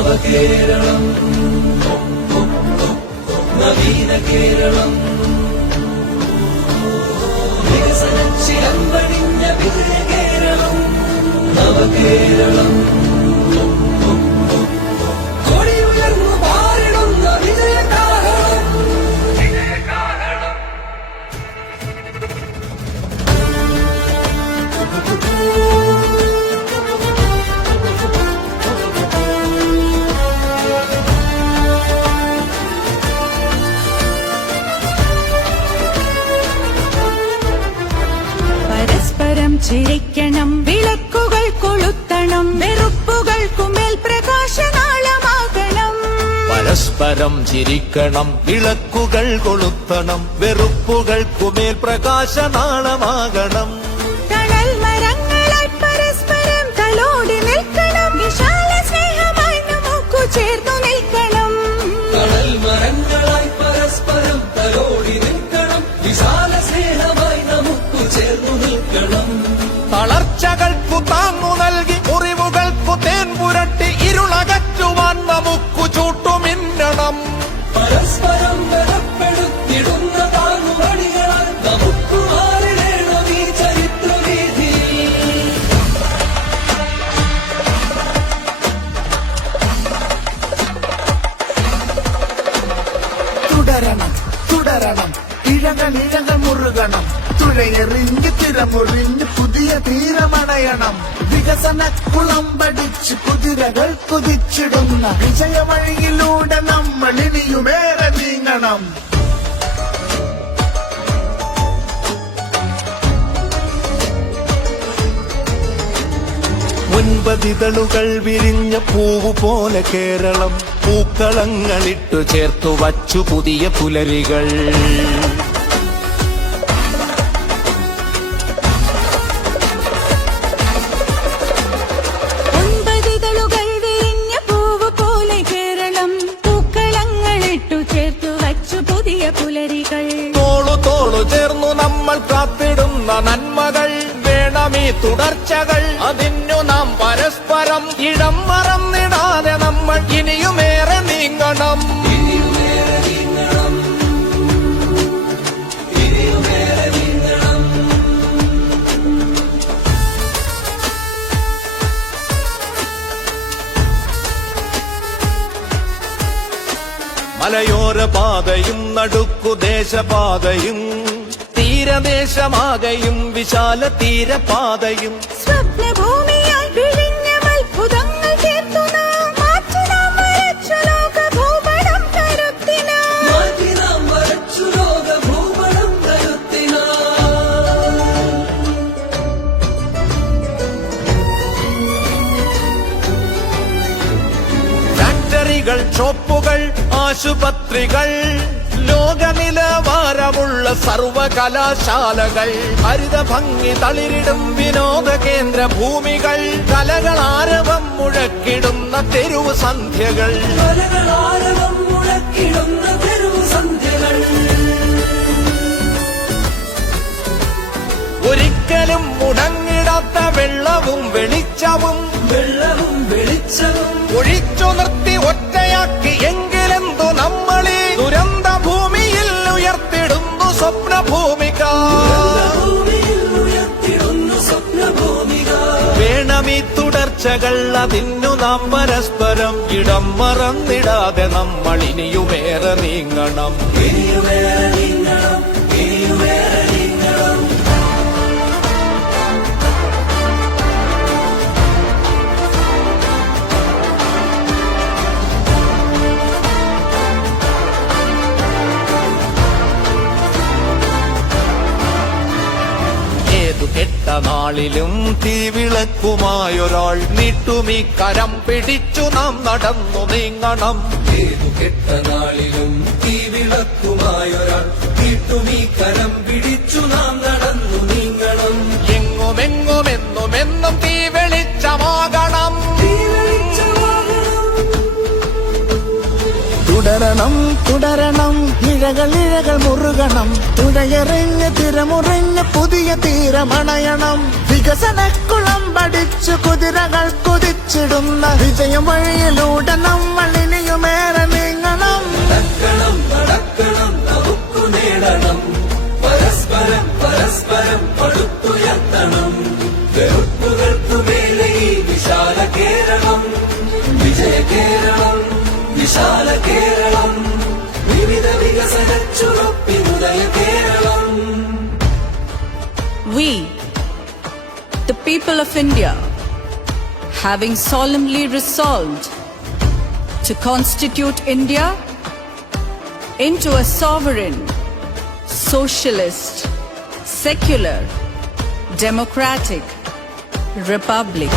നവകേരളം. നവീന കേരളം വികസന ചിലമ്പടിഞ്ഞ ചിരിക്കണം വിളക്കുകൾ കൊളുത്തണം വെറുപ്പുകൾക്കുമേൽ പ്രകാശനാളമാകണം. പരസ്പരം ചിരിക്കണം വിളക്കുകൾ കൊളുത്തണം വെറുപ്പുകൾക്കുമേൽ പ്രകാശനാളമാകണം. താങ്ങു നൽകി മുറിവുകൾക്കു തേൻ പുരട്ടി ഇരുളകറ്റുവാൻ നമുക്കു ചൂട്ടുമിന്നണം പരസ്പരം ബലപ്പെടുത്തിടുന്ന താങ്ങുമണികളാൽ നമുക്ക് മാറിടേണം ഈ ചരിത്രവീതി തുടരണം തുടരണം. ഇഴകൾ ഇഴകൾ മുറുകണം. തുഴയെറിഞ്ഞ് തിരമുറിഞ്ഞ് പുതിയ തീരമണയണം വികസന കുളമ്പടിച്ച് കുതിരകൾ കുതിച്ചിടുന്ന വിജയവഴിയിലൂടെ നമ്മൾ ഇനിയുമേറെ നീങ്ങണം. ഒൻപതിതളുകൾ വിരിഞ്ഞ പൂവ് പോലെ കേരളം. പൂക്കളങ്ങളിട്ടു ചേർത്തു വച്ചു പുതിയ പുലരികൾ. നന്മകൾ വേണമീ തുടർച്ചകൾ. അതിനു നാം പരസ്പരം ഇടം മറന്നിടാതെ നമ്മൾ ഇനിയുമേറെ നീങ്ങണം. മലയോര പാതയും നടുക്കു ദേശപാതയും തീരദേശമാകയും വിശാല തീരപാതയും സ്വപ്നഭൂമിയായി ഷോപ്പുകൾ ആശുപത്രികൾ ലോകനിലവാരമുള്ള സർവകലാശാലകൾ ഹരിത ഭംഗി തളിരിടും വിനോദ കേന്ദ്ര ഭൂമികൾ ആരവം മുഴക്കിടുന്ന തെരുവ് സന്ധ്യകൾ. ഒരിക്കലും മുഴക്കിടുന്ന മുടങ്ങിടാത്ത വെള്ളവും വെളിച്ചവും വെള്ളവും വെളിച്ചവും ഒഴിച്ചു നിർത്തി ഒറ്റയാക്കി എങ്കിലെന്തു നമ്മളെ ദുരന്ത ഭൂമിയിൽ ഉയർത്തിടുന്നു സ്വപ്ന ഭൂമിക വേണമീ തുടർച്ചകൾ അതിന്നു നാം പരസ്പരം ഇടം മറന്നിടാതെ നമ്മൾ ഇനിയുമേറെ നീങ്ങണം. ഇനിയുമേറെ നീങ്ങണം. കെട്ട നാളിലും തീവിളക്കുമായൊരാൾ നീട്ടുമീ കരം പിടിച്ചു നാം നടന്നു നീങ്ങണം. ഏതു കെട്ട നാളിലും തീ വിളക്കുമായൊരാൾ തുടരണം തുടരണം. ഇഴകൾ ഇഴകൾ മുറുകണം. തുഴയറിഞ്ഞ് തിരമുറിഞ്ഞ് പുതിയ തീരമണയണം. വികസനക്കുളം പഠിച്ചു കുതിരകൾ കുതിച്ചിടുന്ന വിജയം വഴിയിലൂടെ നമ്മൾ ഇനിയുമേറെ നീങ്ങണം. Of India, having solemnly resolved to constitute India into a sovereign, socialist, secular, democratic republic.